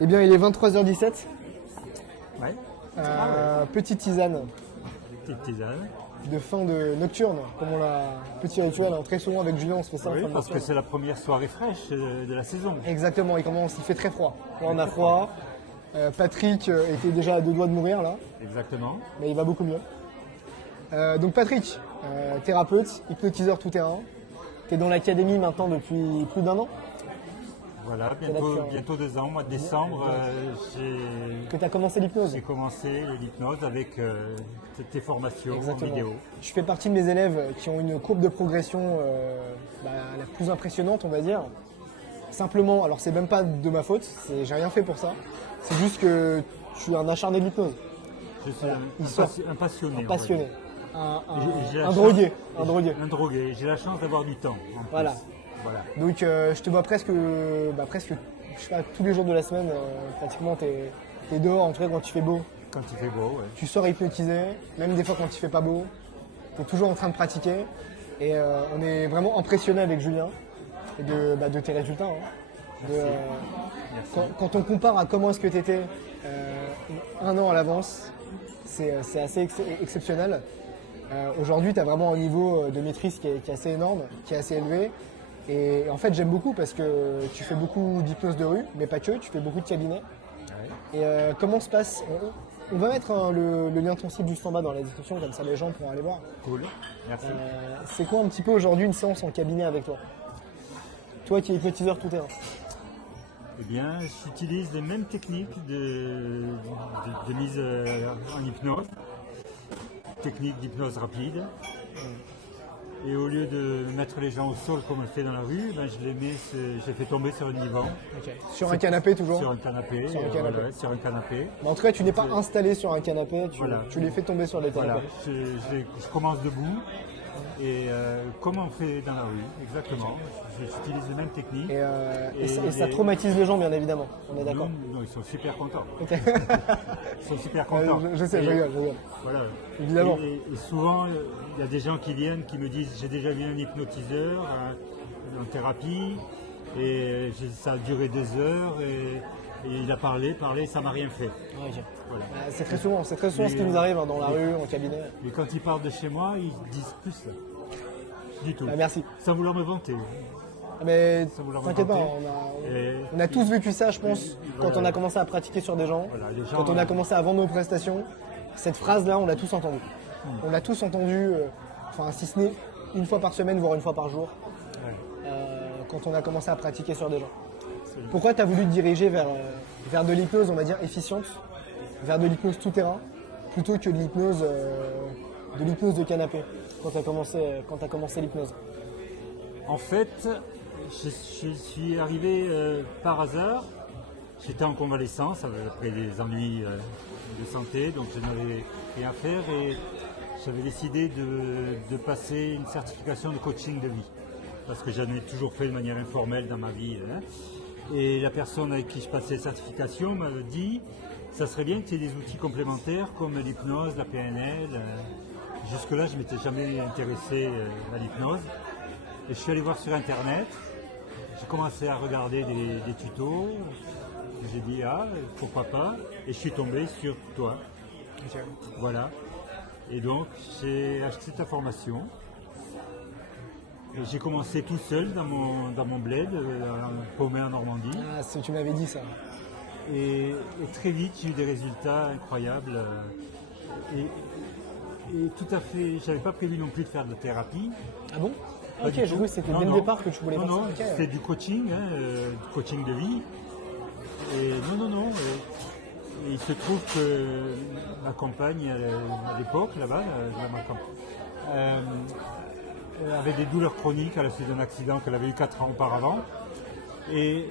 Eh bien, il est 23h17. Ouais. Petite tisane Petite tisane. de fin de nocturne, comme on l'a petit rituel. Hein. Très souvent avec Julien, on se fait ça en Oui, fin de parce que nocturne. c'est la première soirée fraîche de la saison. Exactement, il fait très froid. Là, on a froid. Patrick était déjà à 2 doigts de mourir là, Exactement. mais il va beaucoup mieux. Donc Patrick, thérapeute, hypnotiseur tout terrain. Tu es dans l'académie maintenant depuis plus d'1 an. Voilà, là que- bientôt 2 ans, au mois de décembre, Que tu as commencé l'hypnose. j'ai commencé l'hypnose avec tes formations en Exactement. vidéo. Je fais partie de mes élèves qui ont une courbe de progression la plus impressionnante, on va dire. Simplement, alors c'est même pas de ma faute, j'ai rien fait pour ça. C'est juste que je suis un acharné de l'hypnose, Je suis un passionné. un on va passionné, dire. J'ai la un chance- drogué, Un drogué. J'ai la chance d'avoir du temps. En plus. Voilà. Voilà. Donc je te vois presque je sais pas, tous les jours de la semaine, pratiquement t'es dehors, en tout cas quand il fait beau. Quand il fait beau, ouais. Tu sors hypnotisé, même des fois quand il fait pas beau, tu es toujours en train de pratiquer. Et on est vraiment impressionné avec Julien et de tes résultats. Hein. Merci. Quand on compare à comment est-ce que tu étais 1 an à l'avance, c'est assez exceptionnel. Aujourd'hui, tu as vraiment un niveau de maîtrise qui est assez énorme, qui est assez élevé. Et en fait, j'aime beaucoup parce que tu fais beaucoup d'hypnose de rue, mais pas que, tu fais beaucoup de cabinets. Ouais. Et comment se passe on va mettre le lien de ton site juste en bas dans la description, comme ça les gens pourront aller voir. Cool. Merci. C'est quoi un petit peu aujourd'hui une séance en cabinet avec toi? Toi qui es hypnotiseur tout terrain. Eh bien, j'utilise les mêmes techniques de mise en hypnose, technique d'hypnose rapide. Et au lieu de mettre les gens au sol comme on le fait dans la rue, ben je les fais tomber sur un divan, Sur un canapé toujours. sur un canapé. Sur un canapé. Voilà, sur un canapé. Mais en tout cas, tu n'es pas installé sur un canapé, Voilà. tu les fais tomber sur les Voilà, canapés. je commence debout. Et comme on fait dans la rue, exactement. J'utilise les mêmes techniques. Et ça traumatise les gens, bien évidemment. On est d'accord. Non, ils sont super contents. Ok. Ils sont super contents. Je sais, je Et- rigole. Voilà. Évidemment. Et souvent, il y a des gens qui viennent qui me disent j'ai déjà vu un hypnotiseur en thérapie et ça a duré 2 heures et il a parlé, ça m'a rien fait. Ok. Voilà. C'est très souvent ce qui nous arrive hein, dans la rue, en cabinet. Et quand ils partent de chez moi, ils disent plus ça. Du tout. Merci. Sans vouloir me vanter. Mais Sans vouloir me t'inquiète pas, vanter. on a tous vécu ça, je pense, quand Voilà. on a commencé à pratiquer sur des gens, Voilà, les gens, quand on a commencé à vendre nos prestations. Cette phrase-là, on l'a tous entendue. On l'a tous entendue, enfin, si ce n'est une fois par semaine, voire une fois par jour, Ouais. quand on a commencé à pratiquer sur des gens. Absolument. Pourquoi tu as voulu te diriger vers de l'hypnose, on va dire, efficiente, vers de l'hypnose tout terrain, plutôt que de l'hypnose de canapé, quand tu as commencé l'hypnose? En fait, je suis arrivé par hasard. J'étais en convalescence après des ennuis de santé, donc je n'avais rien à faire et j'avais décidé de passer une certification de coaching de vie. Parce que j'en ai toujours fait de manière informelle dans ma vie. Hein. Et la personne avec qui je passais la certification m'a dit ça serait bien que tu aies des outils complémentaires comme l'hypnose, la PNL. Jusque-là, je ne m'étais jamais intéressé à l'hypnose. Et je suis allé voir sur Internet. J'ai commencé à regarder des tutos. J'ai dit, pourquoi pas. Et je suis tombé sur toi. Voilà. Et donc, j'ai acheté ta formation. Et j'ai commencé tout seul dans mon bled, paumé en Normandie. Ah, tu m'avais dit ça. Et très vite, j'ai eu des résultats incroyables. Et tout à fait, j'avais pas prévu non plus de faire de thérapie. Ah bon? Pas Ok, du je tout. vois que c'était Non, dès le non. départ que tu voulais faire Non, ça. Ok. c'est du coaching, du coaching de vie. Et non. Et il se trouve que ma compagne, à l'époque, là-bas, elle avait des douleurs chroniques à la suite d'un accident qu'elle avait eu 4 ans auparavant. Et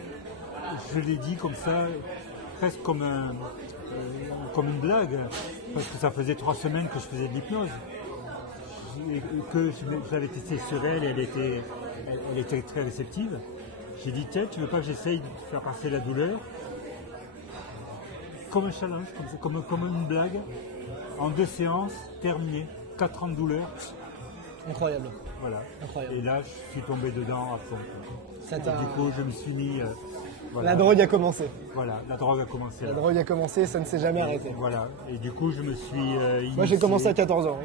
je l'ai dit comme ça, presque comme une blague, parce que ça faisait 3 semaines que je faisais de l'hypnose. Et que je l'avais testé sur elle et elle était très réceptive. J'ai dit, tiens, tu veux pas que j'essaye de faire passer la douleur comme un challenge, comme une blague. En 2 séances, terminé. 4 ans de douleur. Incroyable. Voilà. Incroyable. Et là, je suis tombé dedans à fond. Ça Et t'a- du coup, je me suis mis Voilà. La drogue a commencé. Voilà, la drogue a commencé. La là. drogue a commencé, ça ne s'est jamais arrêté. Voilà, et du coup je me suis initié. Moi j'ai commencé à 14 ans.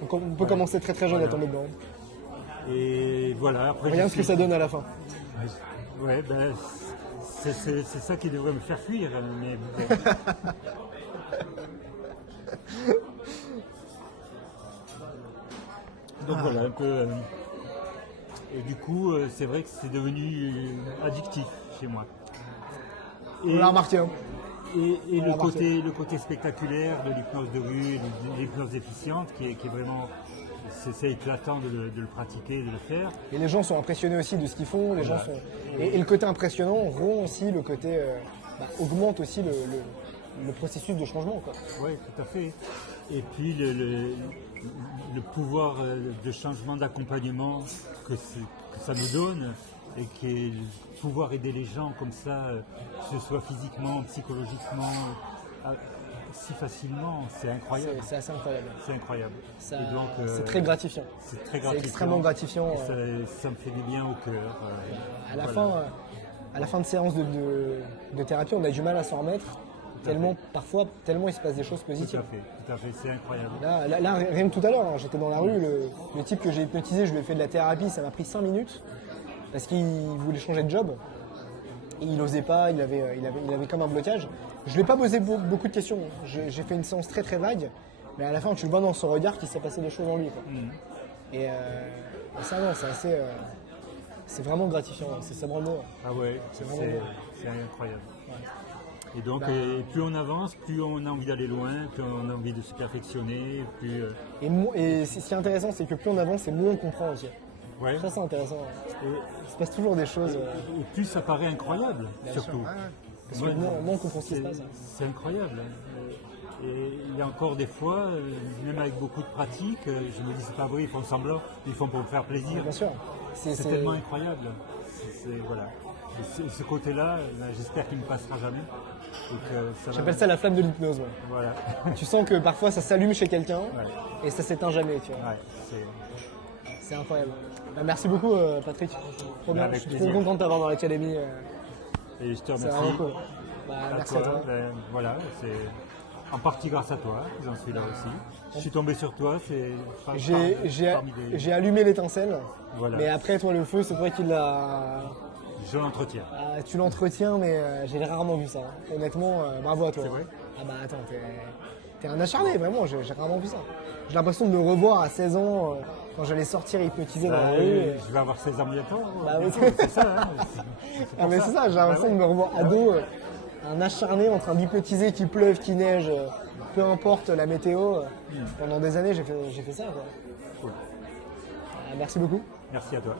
Donc on peut Voilà. commencer très très jeune à Voilà. tomber dedans. Et voilà, après Regarde je ce que suis- ça donne à la fin. Ouais, ben, c'est ça qui devrait me faire fuir, mais bon. Donc voilà, un peu. Et du coup, c'est vrai que c'est devenu addictif chez moi. On l'a remarqué. Hein. Et On l'a remarqué. le côté spectaculaire de l'hypnose de rue, de l'hypnose efficiente, qui est vraiment. C'est éclatant de le pratiquer, de le faire. Et les gens sont impressionnés aussi de ce qu'ils font. Les gens sont... et le côté impressionnant rend aussi le côté. Augmente aussi le processus de changement. Quoi. Oui, tout à fait. Et puis le pouvoir de changement d'accompagnement que ça nous donne et qui est pouvoir aider les gens comme ça, que ce soit physiquement, psychologiquement, si facilement, c'est incroyable. C'est assez incroyable. C'est incroyable. Ça- Et donc, c'est très gratifiant. C'est très C'est gratifiant. extrêmement gratifiant. Et ça me fait du bien au cœur. À la fin de séance de thérapie, on a du mal à s'en remettre. Tellement il se passe des choses Tout positives. à fait, c'est incroyable. Là, rien que tout à l'heure, hein, j'étais dans la rue, le type que j'ai hypnotisé, je lui ai fait de la thérapie, ça m'a pris 5 minutes parce qu'il voulait changer de job. Et il n'osait pas, il avait comme un blocage. Je ne lui ai pas posé beaucoup de questions. J'ai fait une séance très très vague, mais à la fin, tu le vois dans son regard qu'il s'est passé des choses en lui. Quoi. Et ça, non, c'est assez. C'est vraiment gratifiant, c'est ça vraiment. Ah ouais, C'est vraiment beau. c'est incroyable. Et donc, plus on avance, plus on a envie d'aller loin, plus on a envie de se perfectionner, plus... Et ce qui est intéressant, c'est que plus on avance, et moins on comprend aussi. ouais. Ça, c'est intéressant. Et, Il se passe toujours des choses. et plus ça paraît incroyable, Bien surtout. sûr. Parce que Moi, moins on comprend ce qui se passe. C'est incroyable. Et il y a encore des fois, même avec beaucoup de pratique, je me dis c'est pas vrai, ils font semblant, ils font pour me faire plaisir. Bien sûr. C'est tellement incroyable. Voilà. Et ce côté-là, j'espère qu'il ne passera jamais. Et que ça va- J'appelle ça la flamme de l'hypnose. Ouais. Voilà. Tu sens que parfois ça s'allume chez quelqu'un Ouais. et ça s'éteint jamais. Tu vois. Ouais, c'est- C'est incroyable. Merci beaucoup, Patrick. Trop bien. Avec Je suis trop plaisir. content de t'avoir dans l'académie. Et je te C'est remercie. vraiment cool. À Merci à toi. Ben, voilà, c'est en partie grâce à toi, j'en suis là aussi. Je suis tombé sur toi, c'est parmi des- J'ai allumé l'étincelle, Voilà. mais après, toi, le feu, c'est toi qui l'as. Je l'entretiens. Tu l'entretiens, mais j'ai rarement vu ça. Honnêtement, bravo à toi. C'est vrai. Ah bah attends, t'es un acharné, vraiment, j'ai rarement vu ça. J'ai l'impression de me revoir à 16 ans, quand j'allais sortir hypnotiser dans la rue. Je vais avoir 16 ans bientôt. Bah oui. C'est ça, hein. Ah mais c'est ça, j'ai l'impression Bah de ouais. me revoir ado, un acharné en train d'hypnotiser, qu'il pleuve, qu'il neige, peu importe la météo. Pendant des années, j'ai fait ça. Quoi. Cool. Merci beaucoup. Merci à toi.